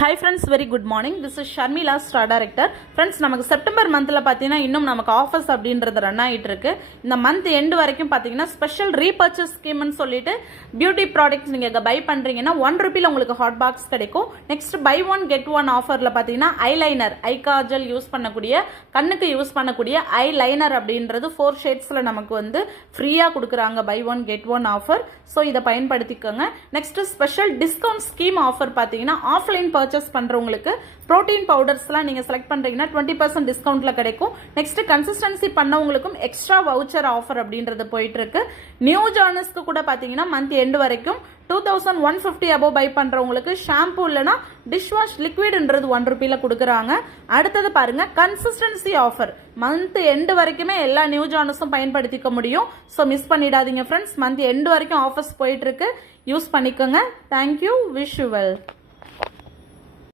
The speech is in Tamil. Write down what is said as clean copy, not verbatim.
Hi friends, very good morning. This is Sharmila, Star Director. Friends, நமக்கு செப்டம்பர் மந்த்ல பாத்தீங்கன்னா இன்னும் நமக்கு ஆஃபர்ஸ் அப்படின்றது ரன் ஆயிட்டு இருக்கு. இந்த மந்த் எண்ட் வரைக்கும் பாத்தீங்கன்னா ஸ்பெஷல் ரீபர்ச்சேஸ் ஸ்கீம்னு சொல்லிட்டு பியூட்டி ப்ராடக்ட்ஸ் நீங்க பை பண்றீங்கன்னா 1 ரூபாயில உங்களுக்கு ஹாட் பாக்ஸ் கிடைக்கும். Next buy one get one ஆஃபர்ல பாத்தீங்கன்னா ஐலைனர், ஐ காஜல் யூஸ் பண்ணக்கூடிய கண்ணுக்கு யூஸ் பண்ணக்கூடிய ஐலைனர் அப்படின்றது 4 ஷேட்ஸ்ல நமக்கு வந்து ஃப்ரீயா கொடுக்குறாங்க. Buy one get one offer. So இதை பயன்படுத்திக்கோங்க. Next special discount scheme offer பாத்தீங்கன்னா ஆஃப்லைன் பர்ச்சேஸ் பண்றவங்களுக்கு புரோட்டீன் பவுடர்ஸ்லாம் நீங்க செலக்ட் பண்றீங்கன்னா 20% டிஸ்கவுண்ட்ல கிடைக்கும். நெக்ஸ்ட் கன்சிஸ்டன்சி பண்ணவங்களுக்கும் எக்ஸ்ட்ரா வவுச்சர் ஆஃபர் அப்படின்றது போயிட்டு இருக்கு. நியூ ஜார்னஸ்க்கு கூட பாத்தீங்கன்னா மந்த் எண்ட் வரைக்கும் 2150 அபோவ் பை பண்றவங்களுக்கு ஷாம்பு இல்லைன்னா டிஷ் வாஷ் லிக்விட்ன்றது 1 ரூபாயில கொடுக்குறாங்க. அடுத்தது பாருங்க கன்சிஸ்டன்சி ஆஃபர் மந்த் எண்ட் வரைக்குமே எல்லா நியூ ஜார்னஸும் பயன்படுத்திக்க முடியும். ஸோ மிஸ் பண்ணிடாதீங்க ஃப்ரெண்ட்ஸ். மந்த் எண்ட் வரைக்கும் ஆஃபர்ஸ் போயிட்டு இருக்கு. யூஸ் பண்ணிக்கோங்க. தேங்க்யூ. Wish you well.